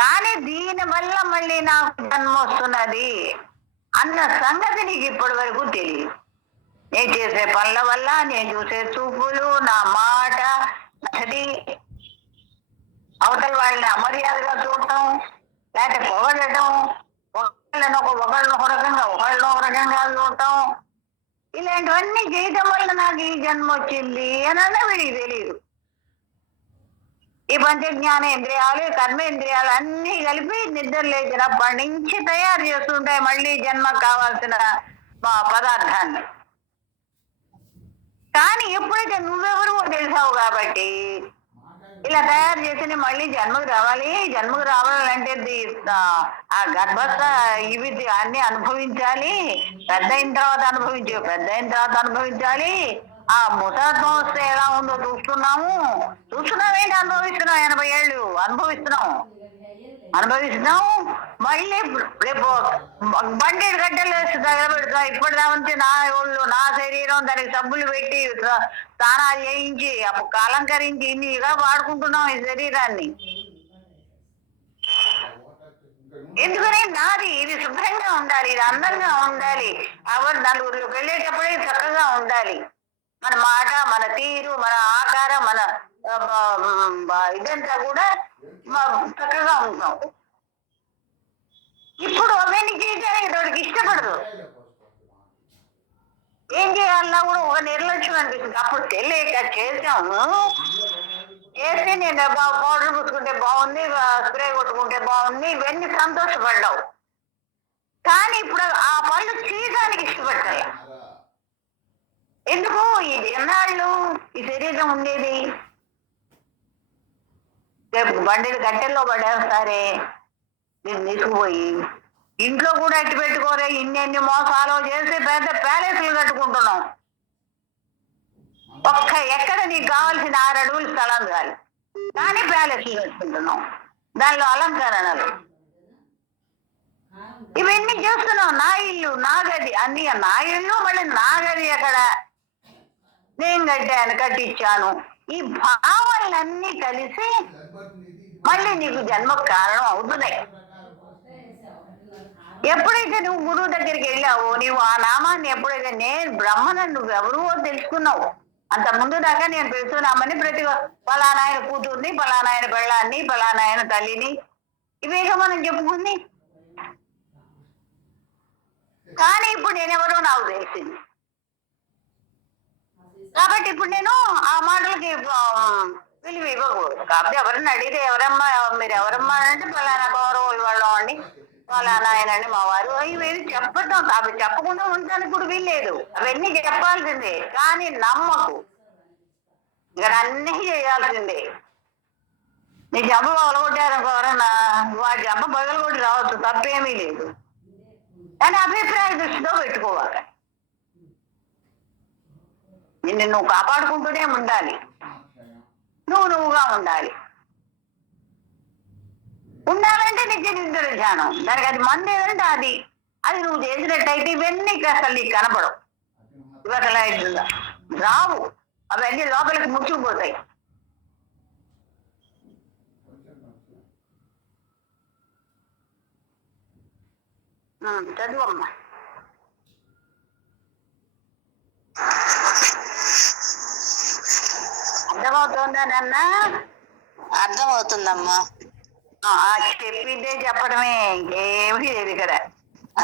కానీ దీని వల్ల మళ్ళీ నాకు జన్మ వస్తున్నది అన్న సంగతి నీకు ఇప్పటి వరకు తెలియదు. నేను చేసే పనుల వల్ల, నేను చూసే చూపులు, నా మాట, అది అవతల వాళ్ళని అమర్యాదగా చూడటం, లేకపోతే పొగడటం, ఒకళ్ళని ఒక రకంగా ఒకళ్ళని ఒక రకంగా చూడటం, ఇలాంటివన్నీ చేయటం వల్ల నాకు ఈ జన్మ వచ్చింది అని వీడికి తెలియదు. ఈ పంచ జ్ఞానేంద్రియాలు, కర్మేంద్రియాలు అన్ని కలిపి నిద్ర లేచినప్పటి నుంచి తయారు చేస్తుంటాయి మళ్ళీ జన్మ కావాల్సిన పదార్థాన్ని. కానీ ఎప్పుడైతే నువ్వెవరు తెలిసావు కాబట్టి ఇలా తయారు చేసి మళ్ళీ జన్మకు రావాలి. జన్మకు రావాలంటే ఆ గర్భస్థ ఇవి అన్ని అనుభవించాలి. పెద్ద అయిన తర్వాత అనుభవించాలి. ఆ ముసలత్వం వస్తే ఎలా ఉందో చూస్తున్నామేంటి అనుభవిస్తున్నాం. 80 ఏళ్ళు అనుభవిస్తున్నాం. మళ్ళీ రేపు బండి గడ్డలు వేసి తగలబెడతా. ఇప్పటిదా నుంచి నా ఒళ్ళు, నా శరీరం, దానికి సబ్బులు పెట్టి స్నానాలు చేయించి అలంకరించి ఇన్నిగా వాడుకుంటున్నాం ఈ శరీరాన్ని. ఎందుకని నాది ఇది శుభ్రంగా ఉండాలి, ఇది అందంగా ఉండాలి, నలుగురికి వెళ్ళేటప్పుడే చక్కగా ఉండాలి. మన మాట, మన తీరు, మన ఆకారం, మన ఇదంతా కూడా చక్కగా ఉంటాం. ఇప్పుడు అవన్నీ చేయడానికి వాడికి ఇష్టపడదు. ఏం చేయాలన్నా కూడా ఒక నిర్లక్ష్యం అనిపిస్తుంది. అప్పుడు తెలియక చేసాము. చేస్తే నేను పౌడర్ పుచ్చుకుంటే బాగుంది, స్ప్రే కొట్టుకుంటే బాగుంది, ఇవన్నీ సంతోషపడ్డావు. కానీ ఇప్పుడు ఆ పనులు చేయడానికి ఇష్టపడతాయి. ఎందుకు? ఇది ఎన్నాళ్ళు ఈ శరీరం ఉండేది? రేపు బండిని గంటల్లో పడేస్తారే, నేను తీసుకుపోయి ఇంట్లో కూడా అట్టి పెట్టుకోరే. ఇన్ని మోసాలు చేసి పెద్ద ప్యాలెస్లు కట్టుకుంటున్నాం. ఎక్కడ నీకు కావాల్సిన 6 అడుగుల స్థలం కాదు, కానీ ప్యాలెస్లు కట్టుకుంటున్నాం. దానిలో అలంకరణలు ఇవన్నీ చేస్తున్నాం. నా ఇల్లు, నా గది, అన్ని నా ఇల్లు, మళ్ళీ నా గది ఎక్కడ నేను కట్టించాను. ఈ భావాలన్నీ కలిసి మళ్ళీ నీకు జన్మకు కారణం అవుతున్నాయి. ఎప్పుడైతే నువ్వు గురువు దగ్గరికి వెళ్ళావో, నీవు ఆ నామాన్ని ఎప్పుడైతే నేను బ్రహ్మను నువ్వెవరూ తెలుసుకున్నావు. అంత ముందు దాకా నేను తెలుసుకున్నామని ప్రతి పలానాయన కూతుర్ని, పలానాయన పెళ్ళాన్ని, పలానాయన తల్లిని ఇవేగా మనం చెప్పుకుంది. కానీ ఇప్పుడు నేనెవరో నాకు తెలిసింది. కాబట్టి ఇప్పుడు నేను ఆ మాటలకి విలువ ఇవ్వకూడదు. కాబట్టి ఎవరన్నా అడిగితే ఎవరమ్మా, మీరు ఎవరమ్మా అంటే పలానా గౌరవం ఇవ్వడం అండి, పలానా ఆయనండి మా వారు, ఇవేమి చెప్పటం. అవి చెప్పకుండా ఉండడానికి కూడా వీల్లేదు. అవన్నీ చెప్పాల్సిందే. కానీ నమ్మకు, ఇక్కడ అన్నీ చేయాల్సిందే. నీ జబ్బ పగలగొట్టారనుకో ఎవరన్నా, వాడి జబ్బ పగలగొట్టి రావచ్చు, తప్పేమీ లేదు. కానీ అభిప్రాయ దృష్టితో పెట్టుకోవాలి. నిన్ను నువ్వు కాపాడుకుంటూనే ఉండాలి. నువ్వుగా ఉండాలంటే నిత్య ధ్యానం. దానికి అది మంది ఏదంటే అది నువ్వు చేసినట్టయితే ఇవన్నీ అసలు నీకు కనపడవు. ఇవసలు రావు. అవన్నీ లోపలికి ముచ్చుకుపోతాయి. చదువమ్మా. అర్థమవుతుందా నాన్న? అర్థమవుతుందమ్మా. చెప్పిందే చెప్పడమే, ఇంకేమీ లేదు ఇక్కడ.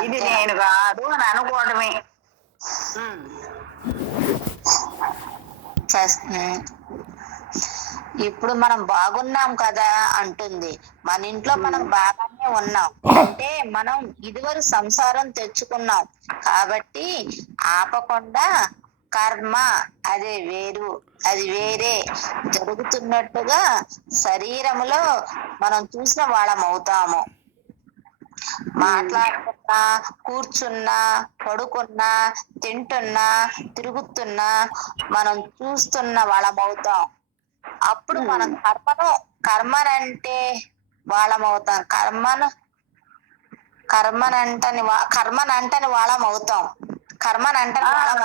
ఇది నేను కాదు అని అనుకోవడమే. ఇప్పుడు మనం బాగున్నాం కదా అంటుంది. మన ఇంట్లో మనం బాగానే ఉన్నాం అంటే మనం ఇదివరకు సంసారం తెచ్చుకున్నాం కాబట్టి ఆపకుండా కర్మ అది వేరే జరుగుతున్నట్టుగా శరీరములో మనం చూసిన వాళ్ళం అవుతాము. మాట్లాడుతున్నా, కూర్చున్నా, పడుకున్నా, తింటున్నా, తిరుగుతున్నా మనం చూస్తున్న వాళ్ళం అవుతాం. అప్పుడు మనం కర్మనంటే వాళ్ళం అవుతాం. కర్మనంటని వాళ్ళం అవుతాం. కర్మనంటని వాళ్ళం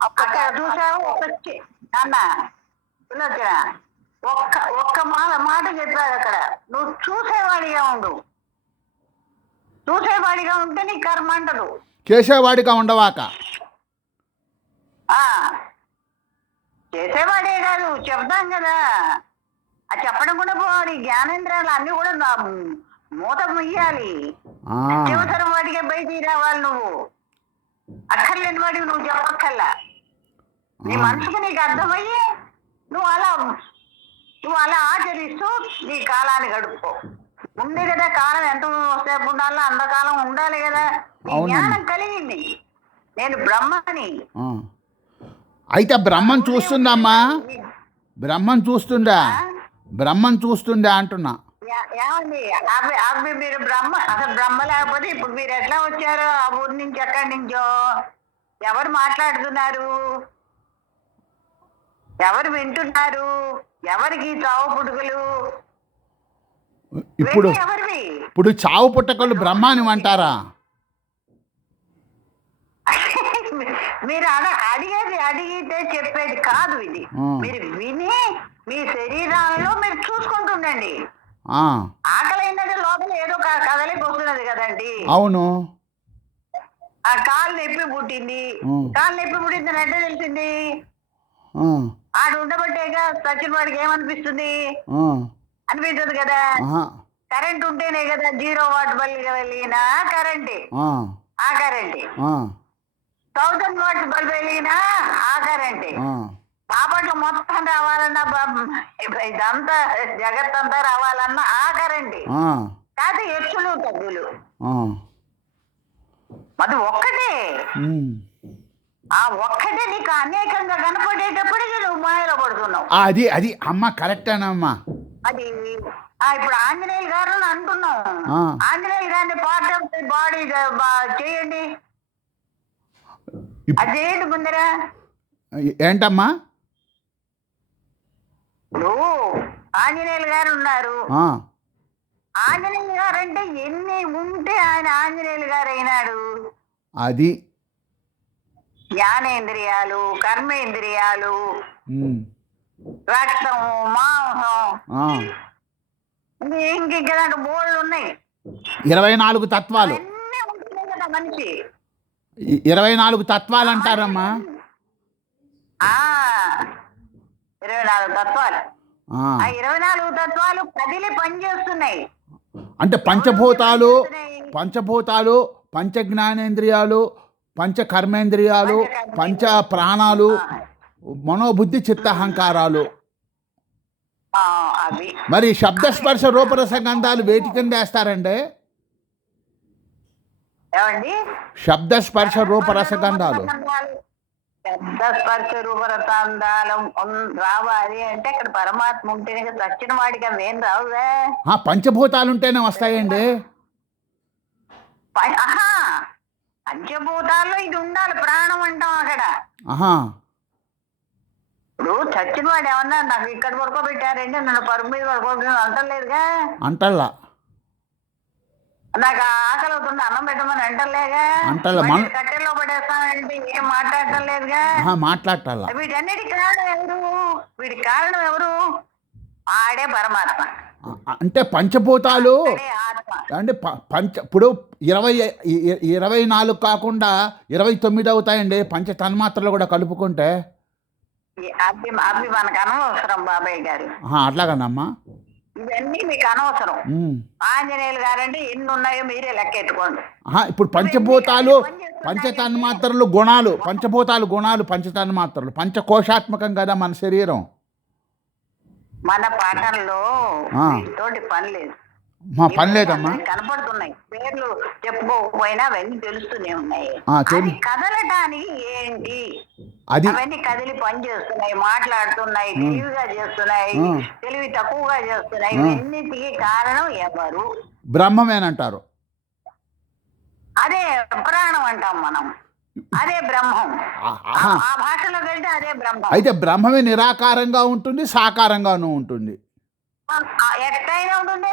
అప్పుడు చూసావు. నాన్న ఒక్క మాట చెప్పాడు అక్కడ, నువ్వు చూసేవాడిగా ఉండు. చూసేవాడిగా ఉంటే నీ కర్మ అంటదు. చేసేవాడిగా ఉండవాక. చేసేవాడే కాదు, చెప్తాం కదా, అది చెప్పడం కూడా పోవాలి. జ్ఞానేంద్రాలు అన్ని కూడా మూత ముయ్యాలి. అత్యవసరం వాటికే బయటికి రావాలి. నువ్వు అక్కర్లేని వాడికి నువ్వు చెప్పక్కర్లా. నీ మనసుకు నీకు అర్థమయ్యి నువ్వు అలా ఆచరిస్తూ నీ కాలాన్ని గడుపుకో. ఉంది కదా కాలం, ఎంత సేపు ఉండాలో అంతకాలం ఉండాలి కదా. జ్ఞానం కలిగింది, నేను బ్రహ్మని. అయితే బ్రహ్మం చూస్తుందమ్మా, బ్రహ్మం చూస్తుందా అంటున్నా. ఏమండి అవి మీరు అసలు బ్రహ్మ లేకపోతే ఇప్పుడు మీరు ఎట్లా వచ్చారు ఆ ఊరి నుంచి, ఎక్కడి నుంచో? ఎవరు మాట్లాడుతున్నారు? ఎవరు వింటున్నారు? ఎవరికి చావు పుట్టుకలు? ఇప్పుడు చావు పుట్టకలు బ్రహ్మాని అంటారా? మీరు అడిగితే చెప్పేది కాదు ఇది. మీరు విని మీ శరీరాలలో మీరు చూసుకుంటుండండి. ఆకలి అయిందంటే లోపల ఏదో కదలికి వస్తున్నది కదండి. అవును. ఆ కాలు నొప్పి పుట్టింది అంటే తెలిసింది. ఆడు ఉండబట్టేగా సచిన వాడికి ఏమనిపిస్తుంది? అనిపించదు కదా. కరెంట్ ఉంటేనే కదా 0 వాట్ బల్బ్ వెళ్ళినా కరెంటే, ఆ కరెంటే. 1000 వాట్ బల్బ్ వెళ్ళినా ఆ కరెంటే. బాపట్ల మొత్తం రావాలన్నా, ఇదంతా జగత్తంతా రావాలన్నా ఆ కరెంటే. కాదు హెచ్చులు తగ్గులు అది ఒక్కటే. ఆ ఒక్కటే నీకు అనేకంగా కనపడేటప్పటికి నువ్వు మాయలో పడుతున్నావు. అది అమ్మ కరెక్టేనమ్మా. అది ఇప్పుడు ఆంజనేయులు గారు అంటున్నాం. ఆంజనేయులు గారిని పార్ట్ ఆఫ్ ది బాడీ చేయండి. అది చేయండి ముందరా. ఏంటమ్మా? ఇప్పుడు ఆంజనేయులు గారు ఉన్నారు. ఆంజనేయులు గారు అంటే ఎన్ని ఉంటే ఆయన ఆంజనేయులు గారు అయినాడు. అది జ్ఞానేంద్రియాలు, కర్మేంద్రియాలు, రక్తం, మాంసం, ఇంక బోళ్ళు ఉన్నాయి. 24 తత్వాలు. అన్నీ ఉంటున్నాయి కదా మనిషి. 24 తత్వాలు అంటారమ్మా. 24 తత్వాలు. ఆ 24 తత్వాలు కదిలి పనిచేస్తున్నాయి. అంటే పంచభూతాలు, పంచ జ్ఞానేంద్రియాలు, పంచ కర్మేంద్రియాలు, పంచ ప్రాణాలు, మనోబుద్ధి చిత్తహంకారాలు. మరి శబ్దస్పర్శ రూపరసగంధాలు వేటి కింద వేస్తారండి? శబ్దస్పర్శ రూపరసగంధాలు రావాలి అంటే అక్కడ పరమాత్మ ఉంటేనే చచ్చిన వాడికి అవి ఏం రావుగా. పంచభూతాలు ఉంటేనే వస్తాయండి. పంచభూతాల్లో ఇది ఉండాలి, ప్రాణం అంటాం అక్కడ. ఇప్పుడు చచ్చిన వాడు ఏమన్నా నాకు ఇక్కడ పడుకోబెట్టారంటే నన్ను పరుపు మీద పడుకోబెట్టాను అంటలేదుగా. అంటల్లా. నాకు ఆకలి అవుతుంది అన్నం పెట్టమని అంటలేగా. కట్టెల్లో పడేస్తానంటే ఏం మాట్లాడటం లేదుగా. మాట్లాడాల. వీటన్నిటి కారణం ఎవరు? ఆడే పరమాత్మ. అంటే పంచభూతాలు అంటే ఇప్పుడు 24 కాకుండా 29 అవుతాయండి పంచ తన్మాత్రలు కూడా కలుపుకుంటే. అవి మనకు అనవసరం బాబాయ్ గారు. అట్లాగనమ్మా, ఇవన్నీ మీకు అనవసరం. ఆంజనేయులు గారంటే ఎన్ని ఉన్నాయో మీరే లెక్కెట్టుకోండి. ఇప్పుడు పంచభూతాలు, పంచతన్మాత్రలు గుణాలు, పంచభూతాలు గుణాలు, పంచతన్మాత్రలు పంచకోశాత్మకం కదా మన శరీరం. మన పాఠంలో తోటి పని లేదు. పని లేదమ్మా. కనపడుతున్నాయి, పేర్లు చెప్పుకోకపోయినా అవన్నీ తెలుస్తూనే ఉన్నాయి. కదలటానికి ఏంటి? అవన్నీ కదిలి పని చేస్తున్నాయి, మాట్లాడుతున్నాయి, తెలివిగా చేస్తున్నాయి, తెలివి తక్కువగా చేస్తున్నాయి. ఇవన్నిటికీ కారణం ఎవరు? బ్రహ్మమేనంటారు. అదే ప్రాణం అంటాం మనం, అదే బ్రహ్మం. ఆ భాషలో వెళ్తే అదే బ్రహ్మం. అయితే బ్రహ్మమే నిరాకారంగా ఉంటుంది, సాకారంగానూ ఉంటుంది. ఎట్టయినా ఉంటుంది.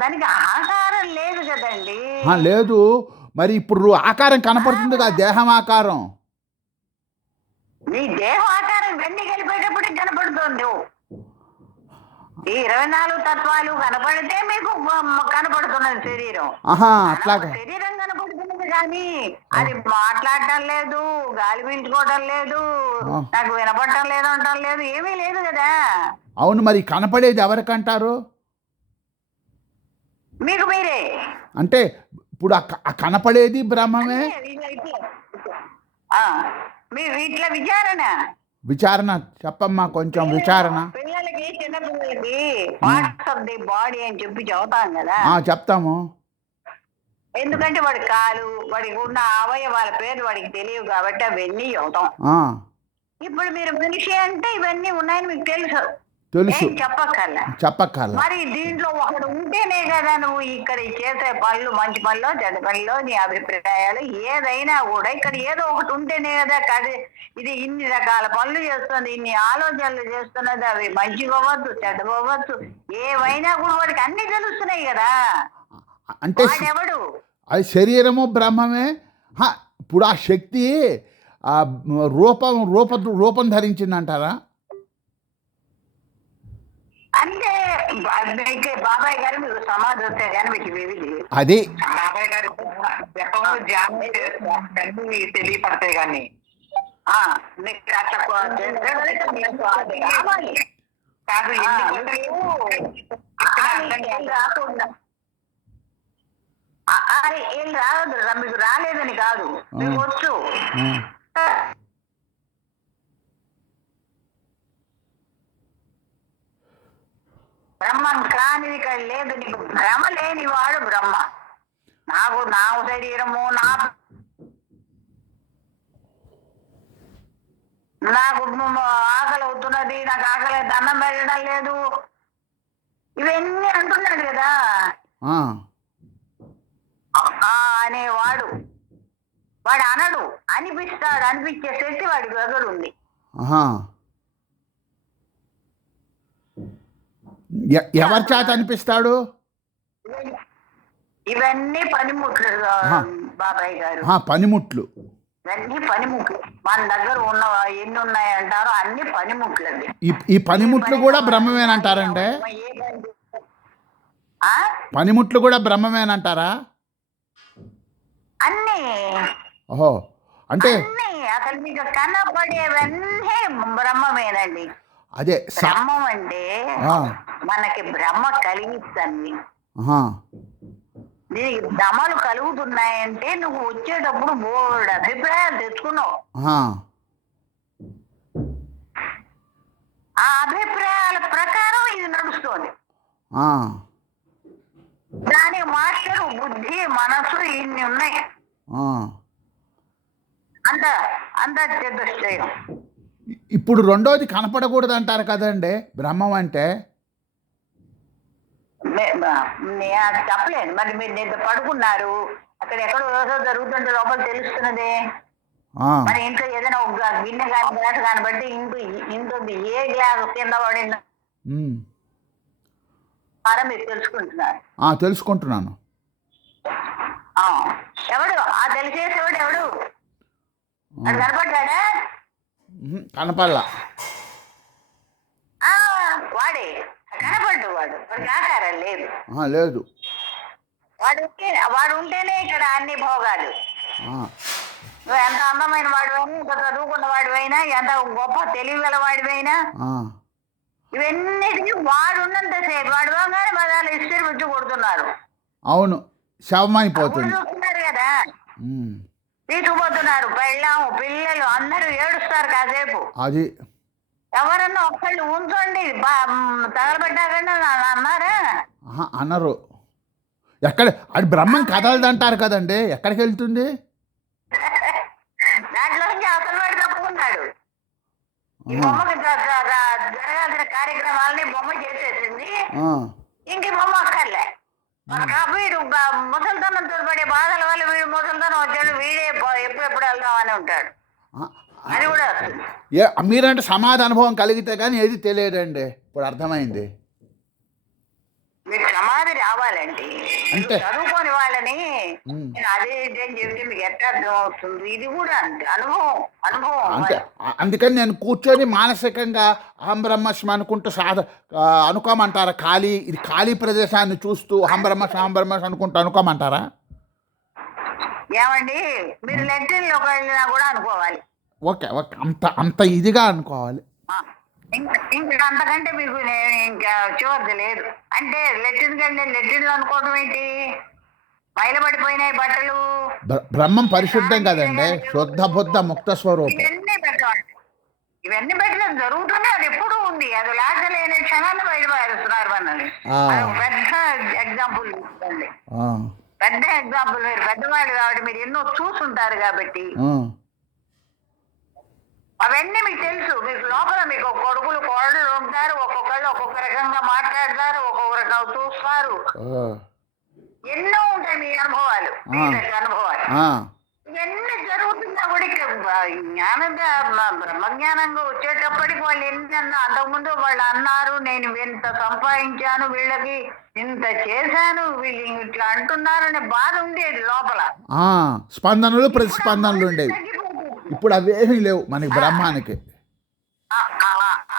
దానికి ఆకారం లేదు కదండి. లేదు. మరి ఇప్పుడు ఆకారం కనపడుతుంది కదా, దేహం ఆకారం. నీ దేహం ఆకారం వెండి కలిపేటప్పుడు కనపడుతుంది. ఈ 24 తత్వాలు కనపడితే మీకు కనపడుతున్నది శరీరం. ఆహా అట్లాగా. శరీరం కనపడుతున్నది కానీ అది మాట్లాడటం లేదు, గాలి పీల్చుకోవటం లేదు, నాకు వినపడటం లేదు అంటం లేదు, ఏమీ లేదు కదా. అవును, మరి కనపడేది ఎవరికంటారు? మీకు మీరే. అంటే ఇప్పుడు ఆ కనపడేది బ్రహ్మమే. ఆ, మీరు ఇట్లా విచారణ చెప్పమ్మా, కొంచెం విచారణ. పిల్లలకి, చిన్న పిల్లలకి పార్ట్స్ ఆఫ్ ది బాడీ అని చెప్పి చెబుతాం కదా. చెప్తాము. ఎందుకంటే వాడి కాలు, వాడికి ఉన్న అవయవాల పేరు వాడికి తెలియవు కాబట్టి అవన్నీ చెబుతాం. ఇప్పుడు మీరు మనిషి అంటే ఇవన్నీ ఉన్నాయని మీకు తెలుసు, చెప్పక్కర్లా. మరి దీంట్లో ఒకడు ఉంటేనే కదా నువ్వు ఇక్కడ చేసే పనులు, మంచి పనులు, చెడ్డ పనులు, నీ అభిప్రాయాలు ఏదైనా కూడా ఇక్కడ ఏదో ఒకటి ఉంటేనే కదా. ఇది ఇన్ని రకాల పనులు చేస్తుంది, ఇన్ని ఆలోచనలు చేస్తున్నది, అవి మంచి పోవచ్చు, చెడ్డ పోవచ్చు, ఏవైనా కూడా వాడికి అన్ని తెలుస్తున్నాయి కదా. అంటే ఎవడు అది శరీరము బ్రహ్మమే. ఇప్పుడు ఆ శక్తి రూపం ధరించిందంటారా? అంటే బాబాయ్ గారు మీకు సమాధి వస్తే కానీ మీకు అది బాబాయ్ గారు తెలియపడతాయి కానీ ఏం రాదు, మీకు రాలేదని కాదు, మీకు వచ్చు. బ్రహ్మం కానిది ఇక్కడ లేదు. నీకు భ్రమ లేని వాడు బ్రహ్మ. నా శరీరము, నాకు ఆకలి అవుతున్నది, నాకు ఆకలి దండం పెట్టడం లేదు, ఇవన్నీ అంటున్నాడు కదా అనేవాడు. వాడు అనడు, అనిపిస్తాడు. అనిపించే శక్తి వాడి దగ్గర ఉంది. ఎవరి చేత అనిపిస్తాడు? ఇవన్నీ పనిముట్లు బాబాయ్ గారు, పనిముట్లు. ఇవన్నీ పనిముట్లు. మన దగ్గర ఉన్న ఎన్ని ఉన్నాయంటారో అన్ని పనిముట్లు. ఈ పనిముట్లు కూడా బ్రహ్మమేనంటారండి? పనిముట్లు కూడా బ్రహ్మమేనంటారా? అన్ని. ఓహో, అంటే అసలు మీకు కనపడేవన్నీ బ్రహ్మమేనండి. అదే బ్రహ్మం అంటే మనకి బ్రహ్మ కలిగిస్తుంది. నీకు భ్రమలు కలుగుతున్నాయంటే నువ్వు వచ్చేటప్పుడు బోర్డు అభిప్రాయాలు తెచ్చుకున్నావు. ఆ అభిప్రాయాల ప్రకారం ఇది నడుస్తుంది. దానికి మాస్టర్ బుద్ధి, మనసు ఇన్ని ఉన్నాయి. అంత చతుష్టయం. ఇప్పుడు రెండోది కనపడకూడదు అంటారు కదండి బ్రహ్మం అంటే? చెప్పలేదు. మరి మీరు నిద్ర పడుకున్నారు, అక్కడ ఎక్కడో జరుగుతుంటే లోపల తెలుస్తున్నదే. మరి ఇంట్లో ఏదైనా ఒక గిన్నె కానీ గ్లాస్ కానిబట్టి ఇంట్లో ఏ గ్లాస్ కింద పడిందో మీరు తెలుసుకుంటున్నాను. ఎవడు తెలిసేసేవాడు? ఎవడు అది కనపడ్డా? కనపడలా. వాడే కనపడ్డు. వాడికి ఆకారం లేదు. వాడు ఉంటేనే ఇక్కడ అన్ని భోగాలు. నువ్వు ఎంత అందమైన వాడివైనా, ఎంత చదువుకున్న వాడివైనా, ఎంత గొప్ప తెలివి గల వాడివైనా, ఇవన్నిటికీ వాడు ఉన్నంతసేపు వాడు కానీ పదాలు ఇస్తే రుచి కొడుతున్నారు. అవును, శవమైపోతుంది. చూస్తున్నారు కదా, తీసుకుపోతున్నారు. పెళ్ళాము, పిల్లలు అందరూ ఏడుస్తారు కాసేపు. అది ఎవరన్నా ఒక్కళ్ళు ఉంచండి తగలబెట్టారని అన్నారా? అన్నారు. ఎక్కడ అది బ్రహ్మం కదలదంటారు కదండి, ఎక్కడికి వెళ్తుంది? దాంట్లోంచి అసలు వాడు తప్పుకున్నాడు. ఈ బొమ్మకి జరగాల్సిన కార్యక్రమాలని బొమ్మ చేసేసింది. ఇంక బొమ్మ అక్కర్లే. వీడు ముసలితనంతో పడే బాధల వల్ల వీడు ముసలితనం వచ్చాడు, వీడే ఎప్పుడెప్పుడు వెళ్దామని ఉంటాడు. అది కూడా వస్తుంది. మీరంటే సమాధి అనుభవం కలిగితే కానీ ఏది తెలియదండి. ఇప్పుడు అర్థమైంది. మీకు సమాధి రావాలండి. అంటే- చదువుకోని వాళ్ళని ఉమ్. నేను అదే ఇదే అని చెప్తే మీకు ఎట్లా అర్థం అవుతుంది? ఇది కూడా అంతే, అనుభవం అంటే అందుకని నేను కూర్చొని మానసికంగా అహం బ్రహ్మస్మి అనుకుంటూ అనుకోమంటారా? ఇది ఖాళీ ప్రదేశాన్ని చూస్తూ అహం బ్రహ్మస్మి అనుకుంటూ అనుకోమంటారా? ఏమండి, మీరు లెట్రిన్లోకి వెళ్ళినా కూడా అనుకోవాలి. ఓకే అంత ఇదిగా అనుకోవాలి. ఆ, ఇంకా అంతకంటే మీకు నేను ఇంకా చివరిది లేదు. అంటే లెట్రిన్కి వెళ్ళి లెట్రిన్లో అనుకోవడం ఏంటి? మైలపడిపోయినాయి బట్టలు. బ్రహ్మం పరిశుద్ధం కదండి, శుద్ధ బుద్ధ ముక్త స్వరూపం. ఇవన్నీ పెట్టడం జరుగుతుంది. అది ఎప్పుడు ఉంది. అది లాగ లేని క్షణాన్ని బయట పారుస్తున్నారు మనల్ని. పెద్ద ఎగ్జాంపుల్ తీసుకోండి. పెద్ద ఎగ్జాంపుల్. మీరు పెద్దవాళ్ళు కాబట్టి మీరు ఎన్నో చూసుంటారు కాబట్టి అవన్నీ మీకు తెలుసు. మీకు లోపల మీకు కొడుకులు కోడలు ఉంటారు. ఒక్కొక్కళ్ళు ఒక్కొక్క రకంగా మాట్లాడతారు, ఒక్కొక్క రకంగా చూస్తారు. ఎన్నో ఉంటాయి మీ అనుభవాలు, అనుభవాలు. ఇవన్నీ జరుగుతున్నా కూడా ఇక్కడ జ్ఞానంగా బ్రహ్మజ్ఞానంగా వచ్చేటప్పటికి వాళ్ళు ఏంటన్నా అంతకుముందు వాళ్ళు అన్నారు, నేను ఇంత సంపాదించాను, వీళ్ళకి ఇంత చేశాను, వీళ్ళు ఇట్లా అంటున్నారనే బాధ ఉండేది లోపల. స్పందనలు ప్రతిస్పందనలు ఉండేవి. ఇప్పుడు అవేమీ లేవు మనకి బ్రహ్మానికి.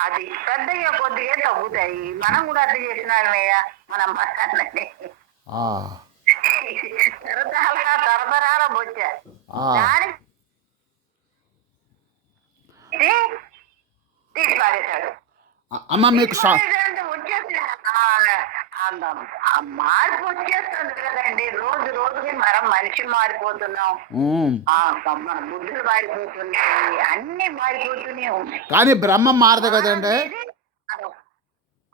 అది పెద్దగా కొద్దిగా తగ్గుతాయి. మనం కూడా అర్థం చేసినామయ్యా మనం తరతరాల బొచ్చా తీసి పారేశాడు. అమ్మ మీకు వచ్చేసి మార్పు వచ్చేస్తుంది కదండి. రోజు రోజుకి మనం మనిషి మారిపోతున్నాం, మన బుద్ధులు మారిపోతున్నాయి, అన్ని మారిపోతూనే ఉన్నాయి. కానీ బ్రహ్మం మారదు కదండి.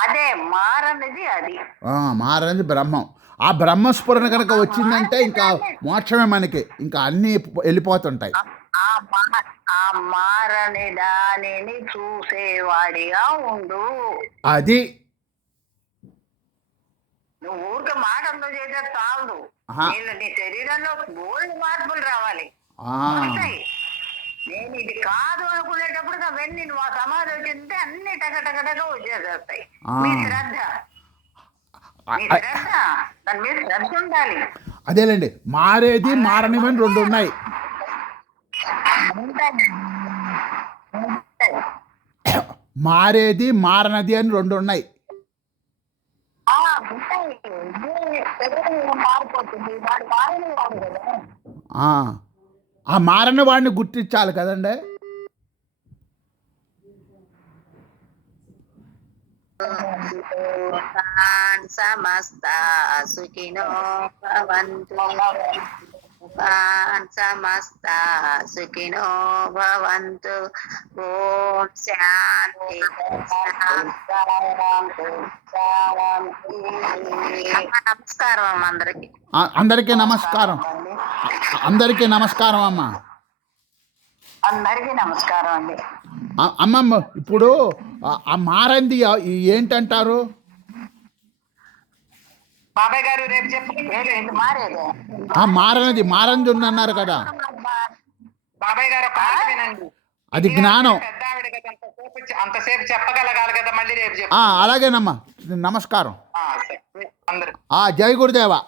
అదే మారనిది, అది మారనిది బ్రహ్మం. ఆ బ్రహ్మస్ఫురణ కనుక వచ్చిందంటే ఇంకా మోక్షమే మనకి, ఇంకా అన్ని వెళ్ళిపోతుంటాయి. ఆ మారని దానిని చూసేవాడిగా ఉండు. అది నువ్వు ఊరికే మాట అందం చేసే చాలు. నీ శరీరంలో బోల్డ్ మార్పులు రావాలి. నేను ఇది కాదు అనుకునేటప్పుడు అవన్నీ నువ్వు ఆ సమాధి వచ్చింటే అన్ని టకటకటక వచ్చేసేస్తాయి. మీ శ్రద్ధ దాని మీద శ్రద్ధ ఉండాలి. అదేలేండి, మారేది మారనివని రెండు ఉన్నాయి. మారేది మారనది అని రెండు ఉన్నాయి. ఆ మారని వాడిని గుర్తించాలి కదండి. సమస్త సుఖినో భవంతు, సమస్త సుఖినో భవంతు. ఓం శాంతి. నమస్కారం అమ్మ అందరికి. అందరికీ నమస్కారం. అందరికీ నమస్కారం అమ్మ. అందరికీ నమస్కారం అండి. అమ్మమ్మ ఇప్పుడు ఆ మారంది ఏంటంటారు? బాబాయ్ గారు రేపు చెప్పండి. మారనది ఉందన్నారు కదా బాబాయ్ గారు. అది జ్ఞానం. అంతసేపు చెప్పగలగాలి కదా, మళ్ళీ రేపు అలాగేనమ్మా, నమస్కారం. అందరూ జై గురుదేవా.